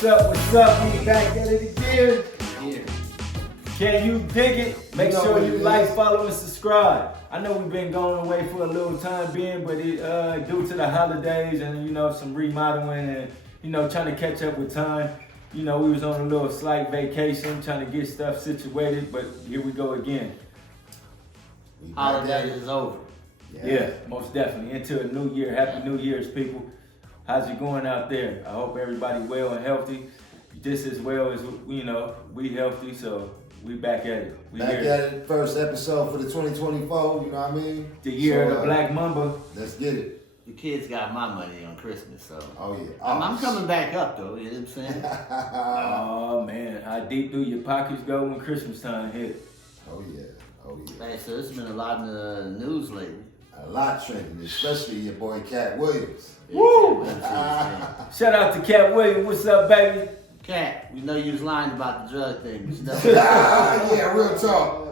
What's up? We back at it again. Yeah. Can you dig it? Make sure you like, follow, and subscribe. I know we've been going away for a little time being, but due to the holidays and some remodeling and trying to catch up with time. We was on a little slight vacation trying to get stuff situated, but here we go again. Holiday is over. Yeah, most definitely. Into a new year. Happy New Year's, people. How's it going out there? I hope everybody well and healthy. Just as well as, we healthy, so we back at it. We back here. at it. First episode for the 2024, you know what I mean? The year of the Black Mamba. Let's get it. The kids got my money on Christmas, so. Oh, yeah. I'm coming back up, though, you know what I'm saying? Oh, man. How deep do your pockets go when Christmas time hit? Oh, yeah. Hey, so there's been a lot in the news lately. A lot trending, especially your boy Cat Williams. Woo! Shout out to Cat Williams. What's up, baby? Cat, we know you was lying about the drug thing. Yeah, real talk.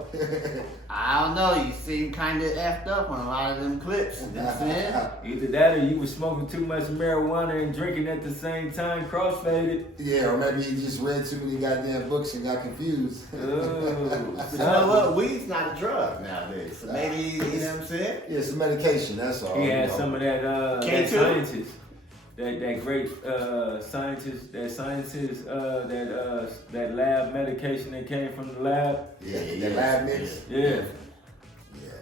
I don't know, you seem kind of effed up on a lot of them clips. You know what I'm saying? Either that or you was smoking too much marijuana and drinking at the same time, crossfaded. Yeah, or maybe you just read too many goddamn books and got confused. But you know what? Weed's not a drug nowadays. So maybe, you know what I'm saying? Yeah, it's a medication, that's all. He had some of that scientist. That great scientist, that lab medication that came from the lab. Yeah, lab mix. Yeah.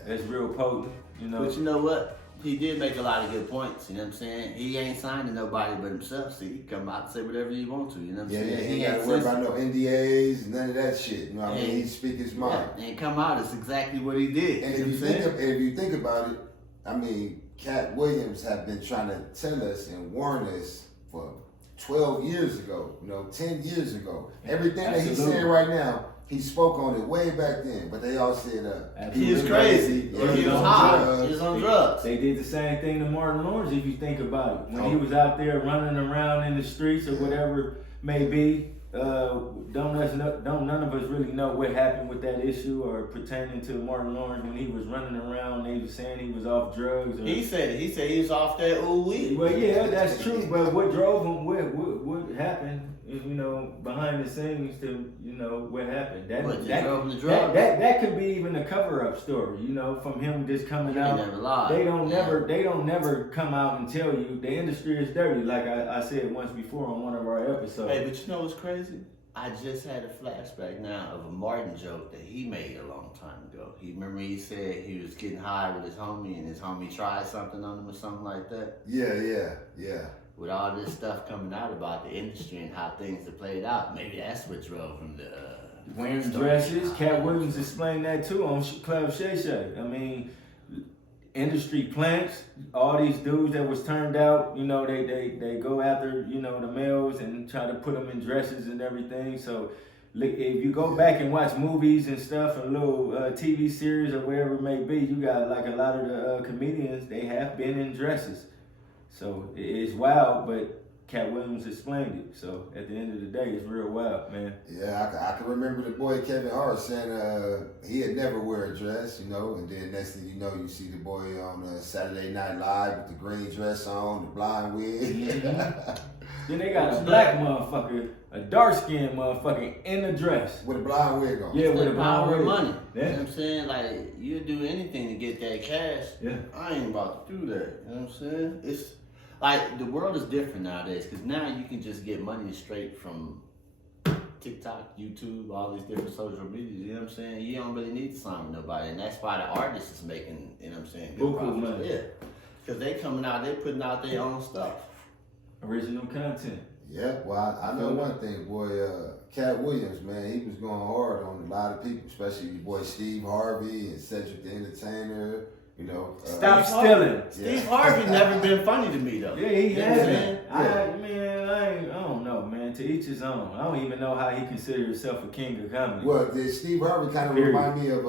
That's real potent, But you know what? He did make a lot of good points, you know what I'm saying? He ain't signed to nobody but himself, so he can come out and say whatever he wants to, you know what I'm saying? He ain't got to worry about no NDAs, none of that shit. You know what I mean? He speak his mind. Yeah, and come out, it's exactly what he did. And if you think about it, I mean, Cat Williams have been trying to tell us and warn us for 12 years ago, 10 years ago. Everything that he's saying right now, he spoke on it way back then, but they all said he was crazy. He was high. He was on drugs. They did the same thing to Martin Lawrence, if you think about it. When he was out there running around in the streets or whatever it may be, none of us really know what happened with that issue or pertaining to Martin Lawrence when he was running around. They were saying he was off drugs. Or, he said he was off that weed. Well, yeah, that's true. But what drove him? What happened? Behind the scenes to what happened. That could be even a cover-up story. From him just coming out. Never lied. They don't never come out and tell you the industry is dirty. Like I said once before on one of our episodes. Hey, but you know what's crazy? I just had a flashback now of a Martin joke that he made a long time ago. He said he was getting high with his homie and his homie tried something on him or something like that. Yeah. With all this stuff coming out about the industry and how things have played out, maybe that's what drove him to wearing dresses. Cat Williams explained that too on Club Shay Shay. I mean, industry plants, all these dudes that was turned out, they go after, the males and try to put them in dresses and everything. So if you go back and watch movies and stuff and little TV series or whatever it may be, you got like a lot of the comedians, they have been in dresses. So it's wild, but Cat Williams explained it. So at the end of the day, it's real wild, man. Yeah, I can remember the boy Kevin Hart saying he had never wear a dress, and then next thing you know, you see the boy on Saturday Night Live with the green dress on, the blonde wig. Mm-hmm. Then they got a black motherfucker, a dark-skinned motherfucker in a dress. With a blonde wig on. Yeah, with a blonde wig. Money. Yeah. You know what I'm saying? Like, you'd do anything to get that cash. Yeah. I ain't about to do that. You know what I'm saying? It's like the world is different nowadays because now you can just get money straight from TikTok, YouTube, all these different social medias. You know what I'm saying? You don't really need to sign with nobody, and that's why the artist is making, you know what I'm saying, good profits. Money. Yeah, because they coming out, they putting out their own stuff, original content. Yeah, well, I know one thing, boy. Cat Williams, man, he was going hard on a lot of people, especially your boy Steve Harvey and Cedric the Entertainer. Stop stealing. Steve Harvey never been funny to me though. Yeah, he hasn't. I don't know, man. To each his own. I don't even know how he considers himself a king of comedy. Well, Steve Harvey kind of remind me of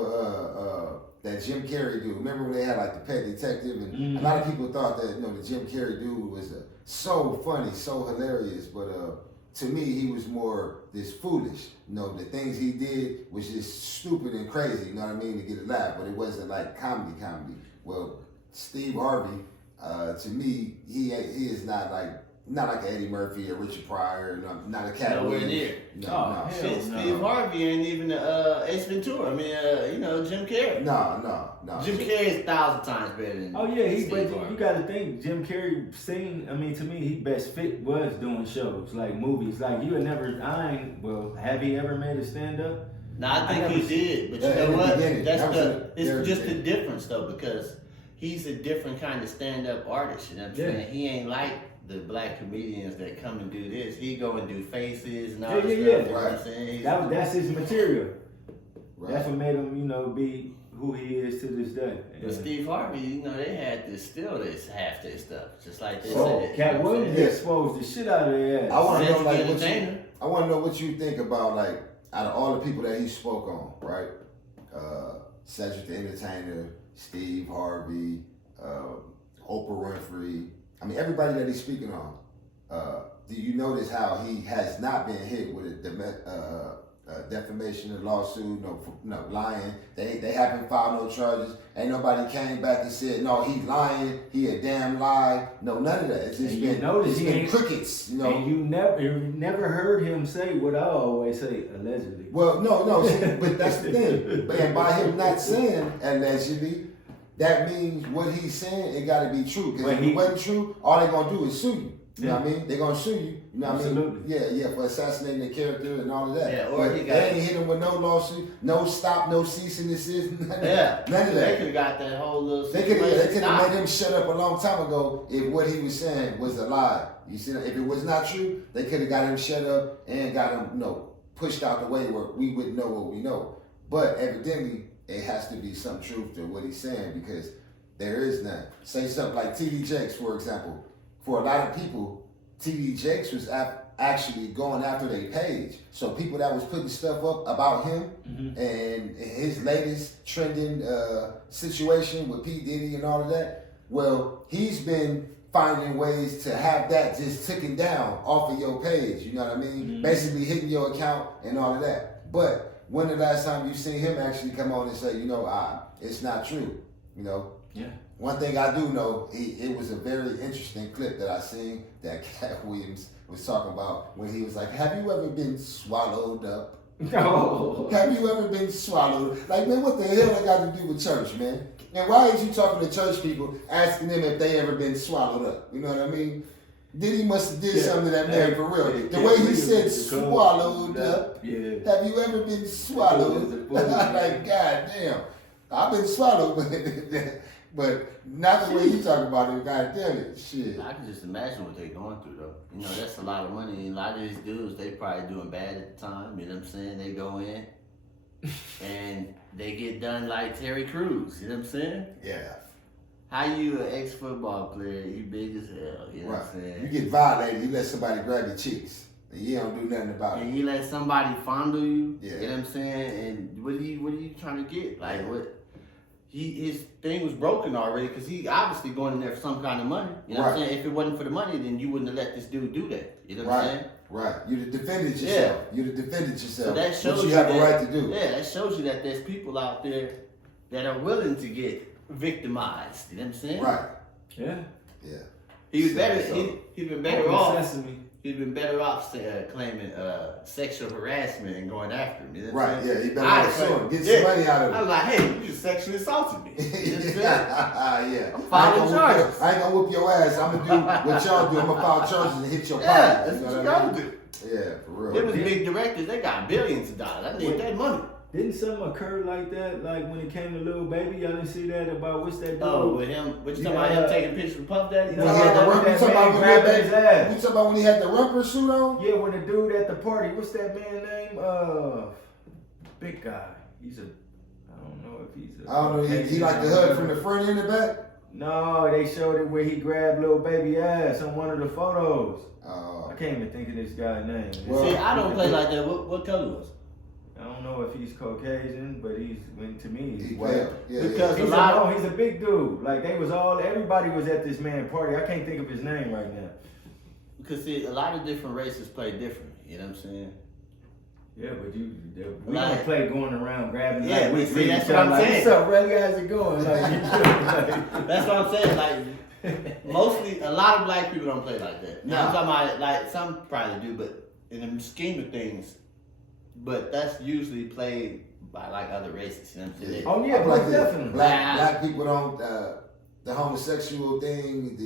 that Jim Carrey dude. Remember when they had like the Pet Detective, and a lot of people thought that the Jim Carrey dude was so funny, so hilarious, but to me he was more this foolish. The things he did was just stupid and crazy. You know what I mean? To get a laugh, but it wasn't like comedy. Well, Steve Harvey, to me, he is not like not like an Eddie Murphy or Richard Pryor, not a Cat Nowhere Williams. near. No. Shit, Steve Harvey ain't even Ace Ventura. I mean, Jim Carrey. No. Jim Carrey is 1,000 times better than Oh yeah, Steve Harvey. you got to think Jim Carrey to me he best fit was doing shows like movies. Like have he ever made a stand up? No, I think he did, but you know what? It's just the difference though, because he's a different kind of stand-up artist. You know what I'm saying? He ain't like the black comedians that come and do this. He go and do faces and all this stuff. You know what I'm saying? That's his material. Right. That's what made him, be who he is to this day. But Steve Harvey, they had to steal half their stuff, just like they So said. Cat Williams exposed the shit out of their ass. I want to know I want to know what you think about like out of all the people that he spoke on, right? Cedric the Entertainer, Steve Harvey, Oprah Winfrey. I mean, everybody that he's speaking on. Do you notice how he has not been hit with a defamation lawsuit? No lying. They haven't filed no charges. Ain't nobody came back and said no, he lying. He a damn lie. No, none of that. It's just been crickets. And you never heard him say what I always say, allegedly. Well, no. See, but that's the thing. And by him not saying allegedly, that means what he's saying, it got to be true. Because if it wasn't true, all they're going to do is sue you. You know what I mean? They're going to sue you. You know what I mean? Yeah, for assassinating the character and all of that. Yeah, or they ain't hit him with no lawsuit, no stop, no cease and desist, none of that. They could have got that whole little They could have made him shut up a long time ago if what he was saying was a lie. You see, if it was not true, they could have got him shut up and got him, pushed out the way where we wouldn't know what we know. But evidently, it has to be some truth to what he's saying because there is none. Say something like T.D. Jakes, for example. For a lot of people, T.D. Jakes was actually going after their page. So people that was putting stuff up about him and his latest trending situation with P. Diddy and all of that, well, he's been finding ways to have that just taken down off of your page. You know what I mean? Basically hitting your account and all of that. But when the last time you seen him actually come on and say, it's not true, Yeah. One thing I do know, it was a very interesting clip that I seen that Cat Williams was talking about when he was like, have you ever been swallowed up? No. Have you ever been swallowed? Like, man, what the hell I got to do with church, man? And why is you talking to church people, asking them if they ever been swallowed up? You know what I mean? Diddy must have did something to that man for real. The way he said swallowed up. Yeah. Have you ever been swallowed? Like, God damn. I've been swallowed, but not the way you talk about it. God damn it. Shit. I can just imagine what they're going through, though. That's a lot of money. And a lot of these dudes, they probably doing bad at the time. You know what I'm saying? They go in and they get done like Terry Crews. You know what I'm saying? Yeah. How you an ex-football player, you big as hell, you know what I'm saying? You get violated, you let somebody grab your cheeks, and you don't do nothing about it. And you let somebody fondle you, yeah. You know what I'm saying? And what are you trying to get? Like, what? His thing was broken already, because he obviously going in there for some kind of money. You know what I'm saying? If it wasn't for the money, then you wouldn't have let this dude do that. You know what I'm saying? Right. You'd have defended yourself. Yeah. You'd have defended yourself. So that shows you have a right to do. Yeah, that shows you that there's people out there that are willing to get victimized. You know what I'm saying? Right. Yeah. Yeah. He was better. He'd been better off. Sesame. He'd been better off claiming sexual harassment and going after him. You know right. Yeah. He better off suing. Get some money out of it. I was like, hey, you just sexually assaulted me. Yeah. I'm filing charges. I ain't gonna whoop your ass. I'm gonna do what y'all do. I'm gonna file charges and hit your pocket. Yeah, that's what y'all do. Yeah, for real. There was big directors. They got billions of dollars. I need that money. Didn't something occur like that? Like when it came to Lil Baby, y'all didn't see that about what's that dude? Oh, with him? What you talking about him taking pictures of Puff Daddy? You talking about when he had the rumper suit on? Yeah, when the dude at the party, what's that man's name? Big guy. I don't know if he's I don't know. He like the hug from the front and the back? No, they showed it where he grabbed Lil Baby ass on one of the photos. I can't even think of this guy's name. Well, see, I don't play like that. What color was? I don't know if he's Caucasian, but to me, he's white. Yeah, because he's a big dude. Like everybody was at this man party. I can't think of his name right now. Because see, a lot of different races play different. You know what I'm saying? Yeah, but we don't play going around grabbing. Yeah, we see, that's what I'm saying. What's up, brother? How's it going? Like, that's what I'm saying. Like, Mostly, a lot of black people don't play like that. Now, I'm talking about, like, some probably do, but in the scheme of things, but that's usually played by, like, other races, you know what I'm saying? Oh yeah, like definitely. Black people don't, the homosexual thing,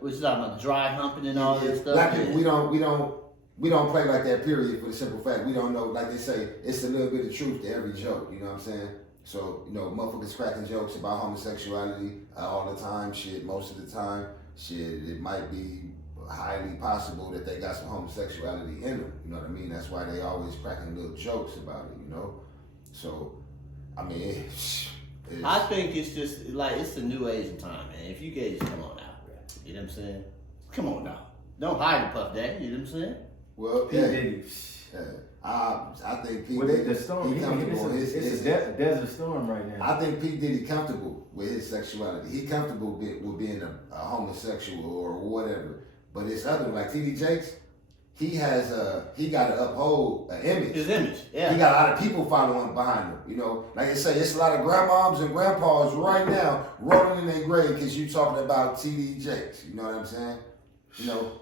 Which is talking about dry humping and all that stuff. Black people, we don't play like that, period, for the simple fact, we don't know, like they say, it's a little bit of truth to every joke, you know what I'm saying? So, motherfuckers cracking jokes about homosexuality all the time, shit, most of the time, shit, it might be highly possible that they got some homosexuality in them, you know what I mean? That's why they always cracking little jokes about it, So, I mean, I think it's just, like, it's the new age of time, man. If you gay, just come on out, bro. You know what I'm saying? Come on now. Don't hide the Puff Daddy, you know what I'm saying? well, P. Diddy. I think P. With Diddy, the storm, he comfortable. it's a desert storm right now. I think P. Diddy comfortable with his sexuality. He comfortable with being a homosexual or whatever. But it's other, like T.D. Jakes, he got to uphold an image. His image, yeah. He got a lot of people following behind him. Like I say, it's a lot of grandmoms and grandpas right now rolling in their grave because you talking about T.D. Jakes. You know what I'm saying?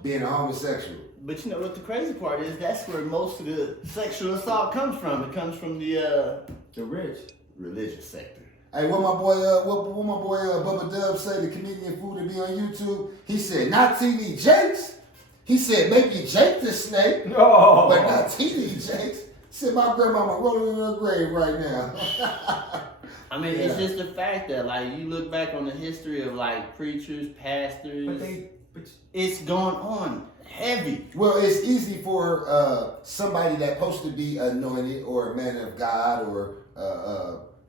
Being a homosexual. But you know what the crazy part is? That's where most of the sexual assault comes from. It comes from the rich religious sector. Hey, what my boy Bubba Dub say, the comedian fool to be on YouTube? He said, not T.D. Jakes. He said, maybe Jake the Snake, Oh. but not T.D. Jakes. He said, my grandmama rolling in her grave right now. I mean, it's just the fact that, like, you look back on the history of, like, preachers, pastors, it's going on heavy. Well, it's easy for somebody that's supposed to be anointed or a man of God or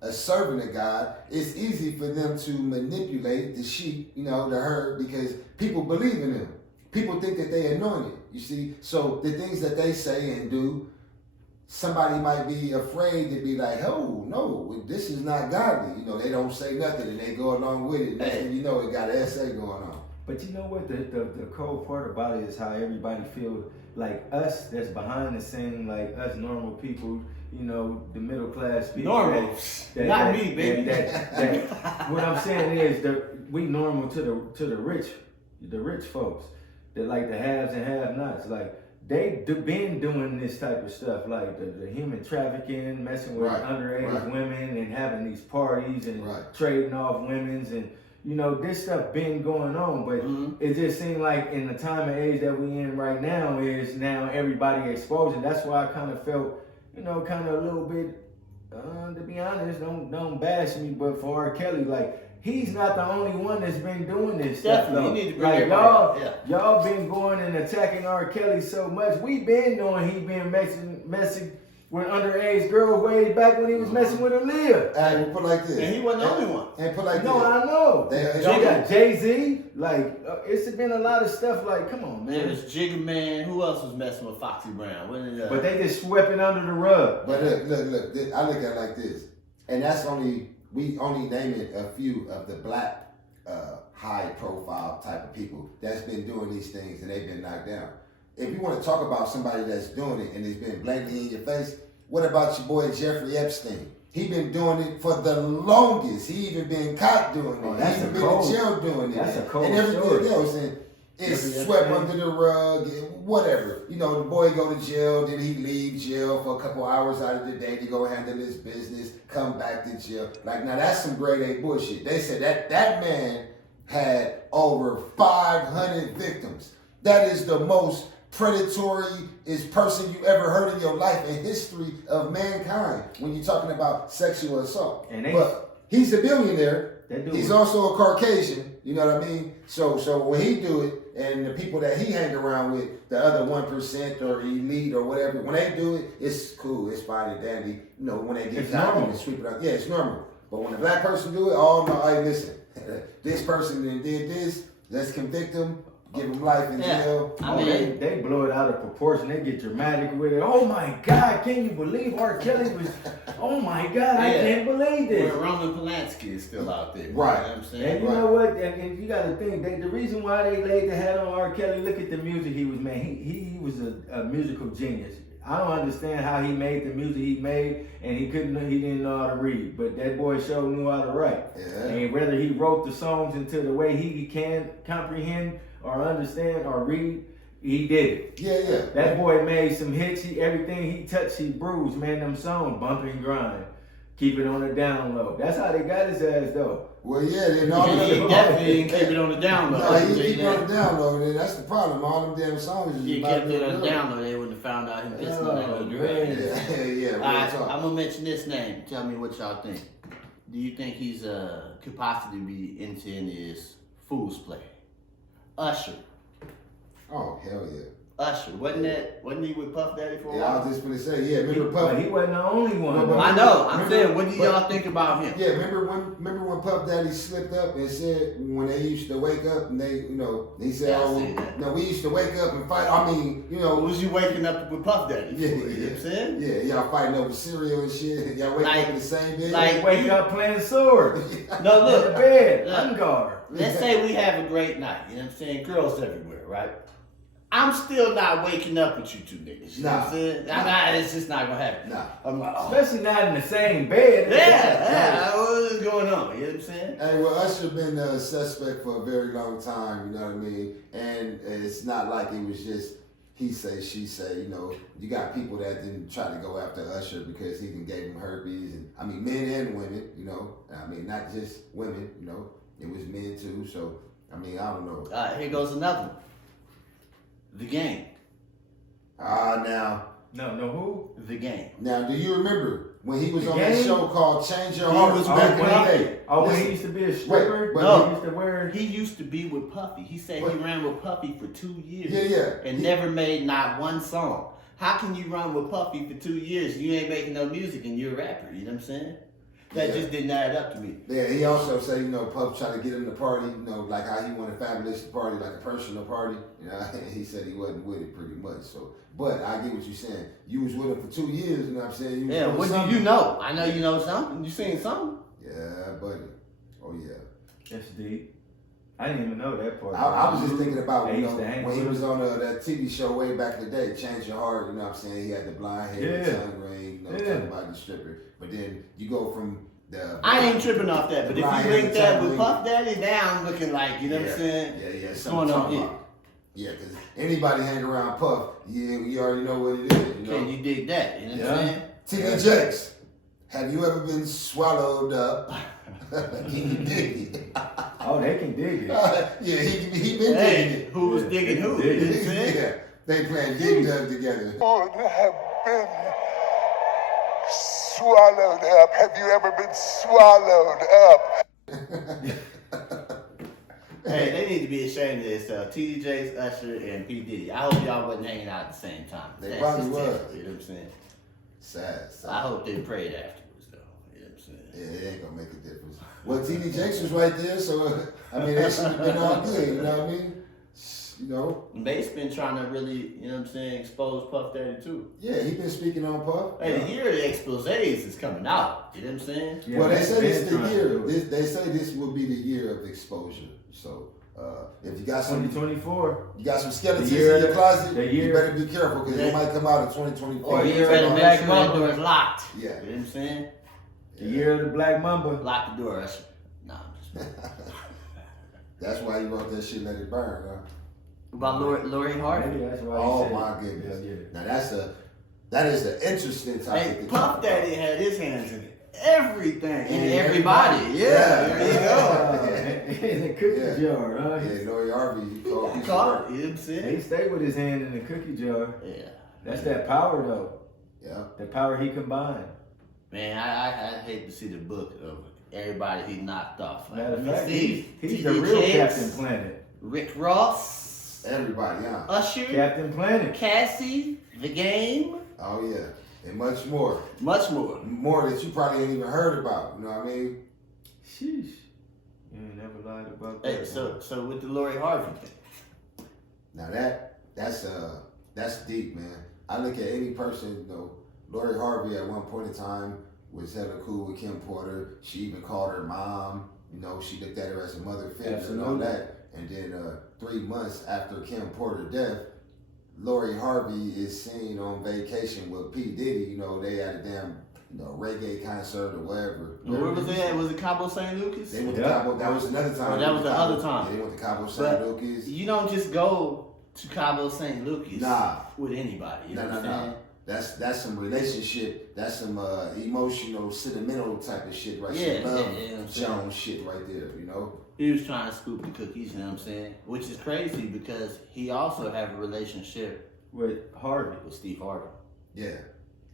a servant of God. It's easy for them to manipulate the sheep, the herd, because people believe in them. People think that they anointed, you see. So the things that they say and do, somebody might be afraid to be like, oh, no, this is not godly. They don't say nothing and they go along with it. Next thing you know, it got an essay going on. But you know what? The cold part about it is how everybody feels like us that's behind the scene, like us normal people, the middle class people. Normal. Not me, baby. What I'm saying is we normal to the rich folks. That like the haves and have-nots. Like they been doing this type of stuff, like the human trafficking, messing with underage women and having these parties and trading off women's and this stuff been going on, but it just seemed like in the time and age that we in right now is now everybody exposing. That's why I kind of felt, kind of a little bit, to be honest, don't bash me, but for R. Kelly, like he's not the only one that's been doing this stuff. Definitely, you need to bring like y'all been going and attacking R. Kelly so much. We been knowing he been messing with underage girls way back when he was messing with Aaliyah. And put like this. And he wasn't the only one. And put like this. No, I know. They got Jay-Z. Like, it's been a lot of stuff. Like, come on, man. There was Jigga Man. Who else was messing with Foxy Brown? But they just swept it under the rug. But look. I look at it like this. And that's we only naming a few of the black high profile type of people that's been doing these things and they've been knocked down. If you want to talk about somebody that's doing it and it's been blatantly in your face, what about your boy Jeffrey Epstein? He been doing it for the longest. He even been caught doing it. He even been in jail doing it. That's a cold and everything story. else. And it's swept under the rug and whatever. The boy go to jail, then he leave jail for a couple hours out of the day to go handle his business, come back to jail. Like, now that's some grade A bullshit. They said that man had over 500 victims. That is the most predatory person you ever heard in your life in history of mankind when you're talking about sexual assault. But he's a billionaire. He's also a Caucasian. You know what I mean? So when he do it, and the people that he hang around with, the other 1% or elite or whatever, when they do it, it's cool, it's fine and dandy. When they get caught and sweep it up, yeah, it's normal. But when a black person do it, oh no, hey, listen, this person did this, let's convict him. Give him life in jail. I mean, they blow it out of proportion. They get dramatic with it. Oh my God, can you believe R. Kelly was? Oh my God, I can't believe this. Where Roman Polanski is still out there. Right. You know what I'm saying? And you know what? And you got to think, the reason why they laid the hat on R. Kelly, look at the music he was making. He was a musical genius. I don't understand how he made the music he made, and he didn't know how to read. But that boy sure knew how to write. Yeah. And whether he wrote the songs into the way he can comprehend or understand or read, he did it. Yeah. That boy made some hits. Everything he touched, he bruised. Man, them songs, bump and grind. Keep it on the down low. That's how they got his ass though. Well, yeah, then all He them. definitely didn't keep it on the down low. No, he keep it on the down low. Then that's the problem. All them damn songs. He kept it on the down low. They wouldn't have found out him pissing on that little girl. Yeah. All right, I'm gonna mention this name. Tell me what y'all think. Do you think he's could possibly be into any of this fool's play? Usher. Oh hell yeah. Usher, wasn't he with Puff Daddy for a Yeah, I while? was just gonna say, yeah, remember Puff? But he wasn't the only one. But I know. I'm remember- saying, what do y'all think about him? Yeah, remember when Puff Daddy slipped up and said when they used to wake up and they, he said, Yeah, I oh, seen that. no, we used to wake up and fight. I mean, Was you waking up with Puff Daddy? Yeah, You know what I'm saying? yeah, y'all fighting over cereal and shit. Y'all wake Like- up in the same bed. like- Wake up playing swords. No, In look. the bed, Look. unguard. Let's say we have a great night. You know what I'm saying? Girls everywhere, right? I'm still not waking up with you two niggas. You know what I'm saying? It's just not gonna happen. Nah. I'm like, oh. Especially not in the same bed. Yeah. What is going on? You know what I'm saying? Hey, well, Usher been a suspect for a very long time, you know what I mean? And it's not like it was just he say, she say, You got people that didn't try to go after Usher because he gave them herpes. And I mean, men and women, I mean, not just women, it was men too. So, I mean, I don't know. Here goes another one. The Game. Now, No, who? The Game. do you remember when he was The on that Game? show called Change Your He Heart was back in with the Puffy. day? When Listen, he used to be a stripper? wait, no. He used to wear... He used to be with Puffy. He said he ran with Puffy for 2 years. Yeah. And never made not one song. How can you run with Puffy for 2 years and you ain't making no music and you're a rapper? You know what I'm saying? That just didn't add up to me. Yeah, he also said, Puff tried to get him to party, like how he wanted Fabulous to party, like a personal party. He said he wasn't with it pretty much. So, but I get what you're saying. You was with him for 2 years, you know what I'm saying? You was Yeah, doing what something. do you know? I know you know something. You seen something? Yeah, buddy. Oh, yeah. That's deep. I didn't even know that part. I was just thinking about, They used to hang when he with was on that TV show way back in the day, Change Your Heart, you know what I'm saying? He had the blind hair, the Yeah. tongue ring, talking about the stripper. But then you go from the... I ain't tripping off that, but if Right, you link that exactly. with Puff Daddy, now I'm looking like, you know what I'm saying? Yeah. What's something going on talking here? about. Yeah, because anybody hang around Puff, you already know what it is, Can you dig that? You know what I'm saying? TD Jakes, have you ever been swallowed up? Can you dig it? Oh, they can dig it. Yeah, he been digging Hey, it. who was Yeah. digging who? Dig You know what I'm saying? Yeah, they playing dig dug together. Would have been swallowed up. Have you ever been swallowed up? Hey, they need to be ashamed of themselves. TD Jakes, Usher, and P. Diddy. I hope y'all wasn't hanging out at the same time. They That's probably just was. terrible, you know what I'm saying? Sad. I hope they prayed afterwards, though. You know what I'm saying? Yeah, it ain't gonna make a difference. Well, TD Jakes was right there, so I mean, that should have been all good. You know what I mean? Bass been trying to really, you know what I'm saying, expose Puff Daddy too. Yeah, he been speaking on Puff. Hey, the year of the exposés is coming out. You know what I'm saying? Yeah, Well, they say this been the trying year. to do it. They say this will be the year of exposure. So if you got some, 2024. you got some skeletons The year in your of the- closet, the you year- better be careful because it might come out in 2024. Or you year of better the make Black sure that Mamba. door is locked. Yeah. You know what I'm saying? The year of the Black Mamba. Lock the door, Usher. Nah, I'm just That's why you wrote that shit, Let It Burn, huh? About Lori Harvey. Maybe that's why he Oh said my it. goodness. Yeah. Now that is an interesting topic. Hey, to Puff talk about. Daddy had his hands in everything and And everybody. Yeah, there you go. In the cookie Yeah. jar, huh? Yeah, Lori Harvey, he called He piece of caught work. it, you know what I'm saying? He stayed with his hand in the cookie jar. Yeah. That's that power, though. Yeah. The power he combined. Man, I hate to see the book of everybody he knocked off. Matter of Let me fact, see. he's TD the real Jakes, Captain Planet. Rick Ross, Everybody, huh? Usher, Captain Planet. Cassie, The Game, Oh yeah. And much more. much more. More that you probably ain't even heard about. You know what I mean? Sheesh. You ain't never lied about that. Hey, so with the Lori Harvey thing. Now that's deep, man. I look at any person, Lori Harvey at one point in time was hella cool with Kim Porter. She even called her mom. She looked at her as a mother figure and all Absolutely. that. And then 3 months after Kim Porter's death, Lori Harvey is seen on vacation with P. Diddy. You know, they had a damn reggae concert or whatever. Where was they at? Was it Cabo San Lucas? They went to Cabo. That was another time. Oh, that was the other time. Yeah, they went to Cabo San But Lucas. you don't just go to Cabo San Lucas with anybody. You know what I'm saying? That's some relationship. That's some emotional, sentimental type of shit right there. Love Jones shit right there. You know. He was trying to scoop the cookies. You know what I'm saying? Which is crazy because he also had a relationship with Harvey. With Steve Harvey. Yeah.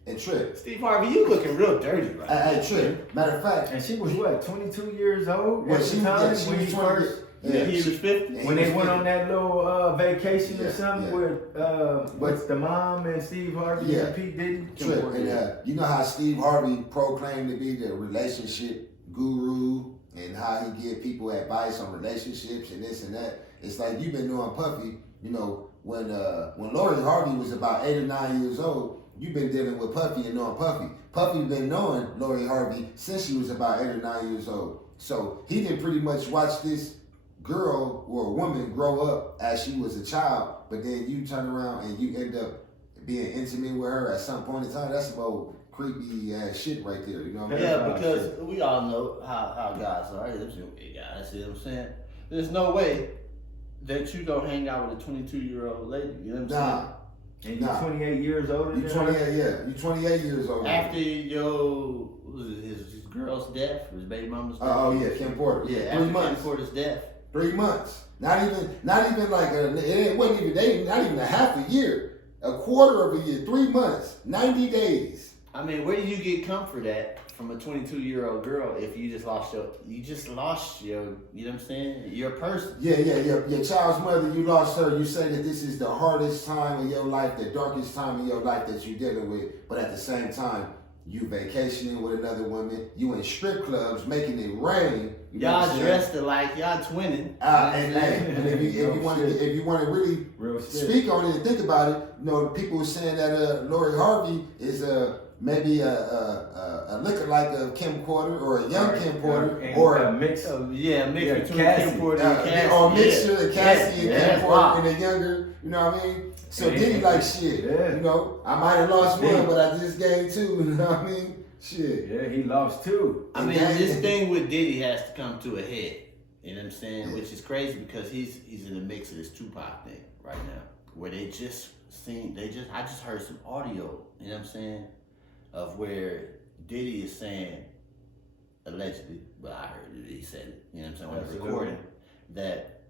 And Tripp. Steve Harvey, you looking real dirty right now. Hey, Tripp. Matter of fact. And she was what, 22 years old? Well, she was 20. Yeah, he was 50. When they went on that little vacation or something with the mom and Steve Harvey and P. Diddy. Tripp. And you know how Steve Harvey proclaimed to be the relationship guru and how he give people advice on relationships and this and that. It's like you've been knowing Puffy, you know, when Lori Harvey was about 8 or 9 years old, you've been dealing with Puffy and knowing Puffy. Puffy been knowing Lori Harvey since she was about 8 or 9 years old. So he didn't pretty much watch this girl or a woman grow up as she was a child, but then you turn around and you end up being intimate with her at some point in time. That's some old creepy ass shit right there, you know what I mean? Yeah, because we all know how guys are. They're guys, you know what I'm saying? There's no way that you don't hang out with a 22-year-old lady, you know what I'm saying? And you're 28 years older than 28, yeah. You're 28 years old. After his girl's death, his baby mama's death. Oh yeah, Kim Porter. Yeah, after Kim Porter's death. 3 months. Not even like it wasn't even not even a half a year. A quarter of a year, 3 months, 90 days. I mean, where do you get comfort at from a 22-year-old girl if you just lost your, you know what I'm saying? Your person. Yeah. Your child's mother, you lost her. You say that this is the hardest time of your life, the darkest time of your life that you're dealing with. But at the same time, you vacationing with another woman. You in strip clubs making it rain. Y'all dressed like y'all twinning. And if you want to really speak on it and think about it, you know, people were saying that Lori Harvey is maybe a lookalike of Kim Porter or a young Kim Porter or a mix. Between Cassie. Kim Porter and Cassie. Or a mixture of Cassie and Kim Porter and a younger, you know what I mean? So Diddy like shit, you know, I might have lost one, but I just gained 2, you know what I mean? Shit. Yeah, he lost 2. I mean, this thing with Diddy has to come to a head, you know what I'm saying? Yeah. Which is crazy because he's in the mix of this Tupac thing right now, where I just heard some audio, you know what I'm saying, of where Diddy is saying, allegedly, but I heard it, he said it, you know what I'm saying, on the recording, that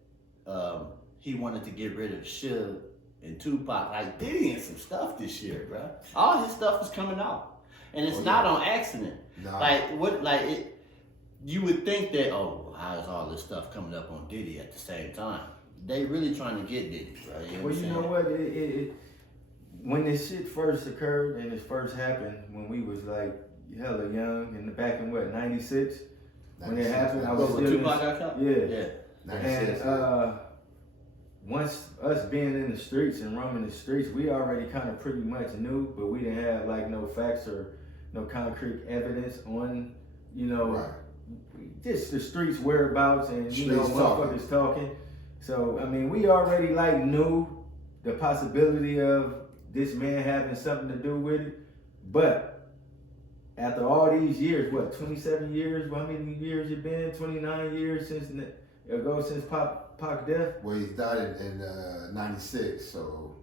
he wanted to get rid of Suge and Tupac. Like, Diddy in some stuff this year, bro. All his stuff is coming out. And it's not on accident. Nah. You would think that, how is all this stuff coming up on Diddy at the same time? They really trying to get Diddy, bro. You know what? When this shit first occurred and it first happened, when we was like hella young, back in what, 96? When it happened, I was still Tupac got shot? Yeah. 96. And once us being in the streets and roaming the streets, we already kind of pretty much knew, but we didn't have like no facts or no concrete evidence on, you know, just the streets whereabouts and, you know, motherfuckers talking. So, I mean, we already like knew the possibility of this man having something to do with it. But after all these years, 27 years? How many years it been? 29 years since Pac death? Well, he died in 96, so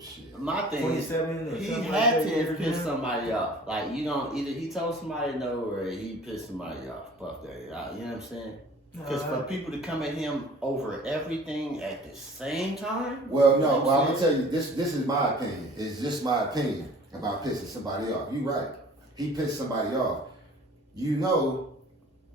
shit. My thing is, he had to have pissed somebody off. Like, you know, either he told somebody no or he pissed somebody off. Puff that out. You know what I'm saying? Because for people to come at him over everything at the same time. Well, no. Well, I'm gonna tell you this. This is my opinion. It's just my opinion about pissing somebody off. You right. He pissed somebody off. You know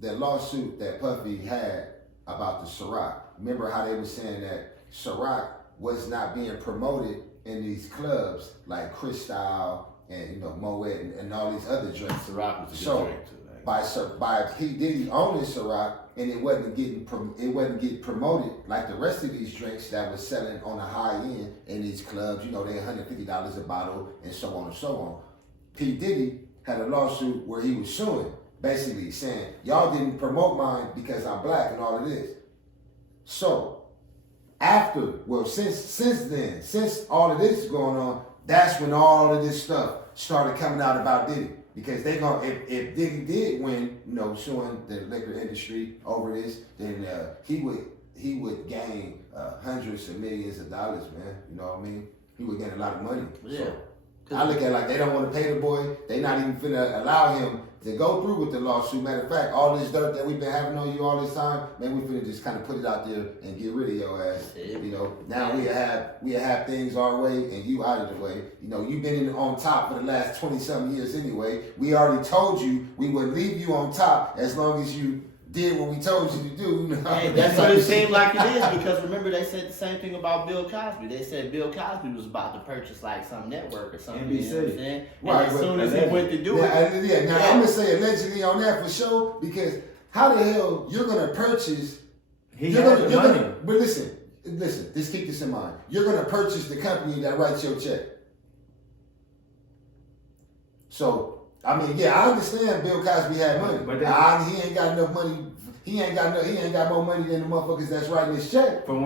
that lawsuit that Puffy had about the Ciroc. Remember how they were saying that Ciroc was not being promoted in these clubs like Cristal and, you know, Moet and all these other drinks. Ciroc was a good drink too. By P. Diddy owning Ciroc, and it wasn't getting promoted like the rest of these drinks that was selling on the high end in these clubs. You know, they $150 a bottle and so on and so on. P. Diddy had a lawsuit where he was suing, basically saying, y'all didn't promote mine because I'm black and all of this. So, since all of this is going on, that's when all of this stuff started coming out about Diddy. Because they gonna if Diddy did win, suing the liquor industry over this, then he would gain hundreds of millions of dollars, man. You know what I mean? He would gain a lot of money. Yeah. So I look at it like they don't want to pay the boy. They not even finna allow him to go through with the lawsuit. Matter of fact, all this dirt that we've been having on you all this time, man, we finna just kind of put it out there and get rid of your ass. Now we have things our way and you out of the way. You've been on top for the last 20-something years anyway. We already told you we would leave you on top as long as you did what we told you to do. Hey, that's what it seemed like it is, because remember they said the same thing about Bill Cosby. They said Bill Cosby was about to purchase like some network or something. NBC. You know what I'm saying? Right, and as soon as he went to do it. Now I'm gonna say allegedly on that for sure, because how the hell you're gonna purchase? But listen. Just keep this in mind. You're gonna purchase the company that writes your check. So. I mean, I understand Bill Cosby had money, but he ain't got enough money. He ain't got more money than the motherfuckers that's writing his check. From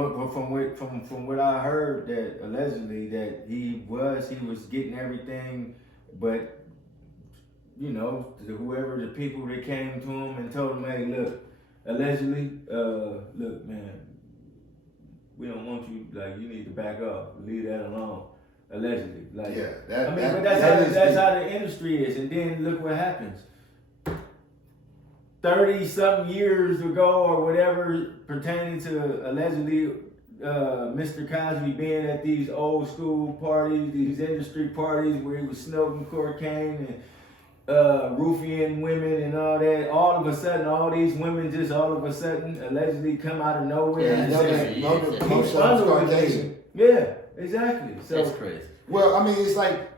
what I heard, that allegedly that he was getting everything, but whoever the people that came to him and told him, hey, look, allegedly, look, man, we don't want you. Like, you need to back up, leave that alone. Allegedly, but that's how the industry is. And then look what happens. 30-something years ago or whatever, pertaining to allegedly Mr. Cosby being at these old school parties, these industry parties where he was smoking cocaine and roofing women and all that. All of a sudden, all these women just allegedly come out of nowhere and say, yeah. Exactly. So that's crazy. Well, I mean, it's like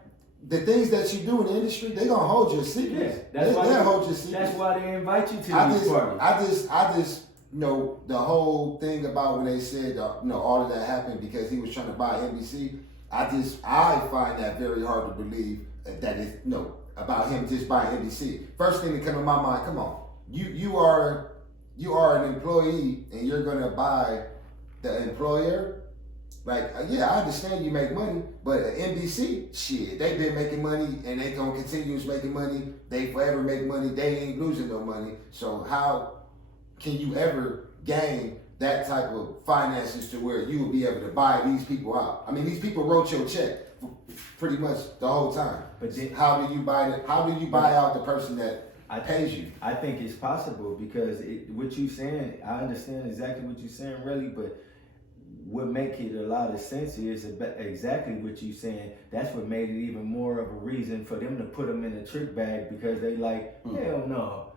the things that you do in the industry, they're gonna hold your secrets. Yeah, they'll hold your secrets. That's why they invite you to these parties. I just the whole thing about when they said all of that happened because he was trying to buy NBC. I find that very hard to believe that it's about him just buying NBC. First thing that come to my mind, come on, you are an employee and you're gonna buy the employer. Like, I understand you make money, but NBC, shit, they been making money and they gonna continue making money. They forever make money. They ain't losing no money. So how can you ever gain that type of finances to where you will be able to buy these people out? I mean, these people wrote your check pretty much the whole time. But then, how do you buy out the person that pays you? I think it's possible because what you saying, I understand exactly what you're saying, really, but what make it a lot of sense is exactly what you saying. That's what made it even more of a reason for them to put them in a trick bag, because they like, hell no.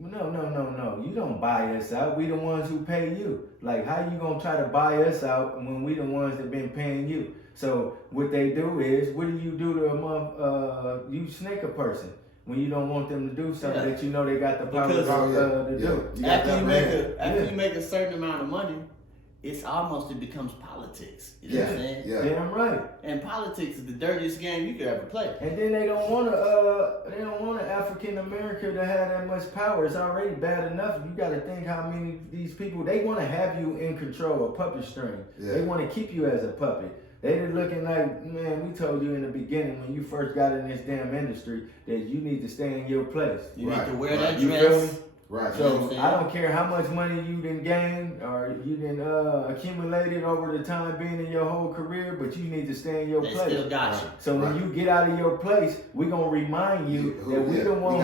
No. You don't buy us out. We the ones who pay you. Like, how you gonna try to buy us out when we the ones that been paying you? So what they do is, what do you do to you snake a person when you don't want them to do something that you know they got the power to do? After you make a certain amount of money, it becomes politics. You know what I'm saying? Yeah. Damn right. And politics is the dirtiest game you could ever play. And then they don't want African America to have that much power. It's already bad enough. You got to think how many of these people, they want to have you in control, a puppet string. Yeah. They want to keep you as a puppet. They just looking like, man, we told you in the beginning when you first got in this damn industry that you need to stay in your place. You need to wear that you dress. Right. So I don't care how much money you done gained or you done accumulated over the time being in your whole career, but you need to stay in your place. They still got you. So when you get out of your place, we're gonna remind you that we the one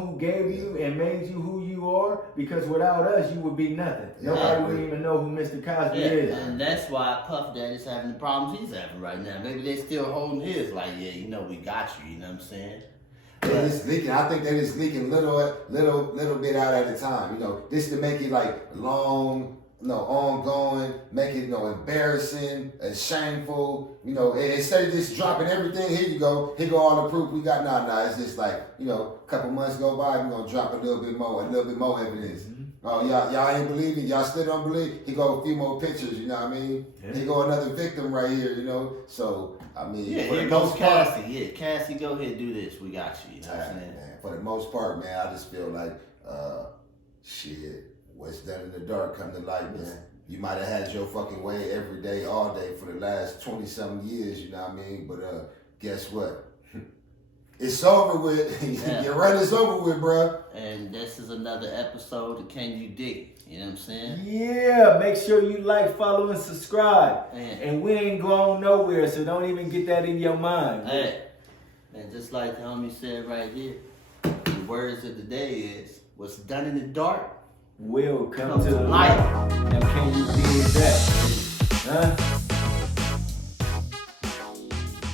who gave you and made you who you are, because without us you would be nothing. Nobody would even know who Mr. Cosby is. And that's why Puff Daddy's having the problems he's having right now. Maybe they still holding his like, we got you, you know what I'm saying? It's leaking. I think that it's leaking little bit out at a time. This to make it like long, ongoing, make it embarrassing, shameful. Instead of just dropping everything, here go all the proof we got. Nah. It's just like a couple months go by, we're gonna drop a little bit more evidence. Mm-hmm. Oh, y'all ain't believing, y'all still don't believe. Here go a few more pictures. You know what I mean? Yeah. Here go another victim right here. So. I mean, here goes Cassie. Cassie, go ahead, do this. We got you. You know what I'm saying? Man, for the most part, man, I just feel like, what's done in the dark come to light, man. You might have had your fucking way every day, all day for the last 20-something years, you know what I mean? But guess what? It's over with. Yeah. Your run is over with, bruh. And this is another episode of Can You Dig? You know what I'm saying? Yeah, make sure you like, follow, and subscribe. And, And we ain't going nowhere, so don't even get that in your mind. hey, and just like the homie said right here, the words of the day is, what's done in the dark Will come comes to the to light. light. Now can you dig that?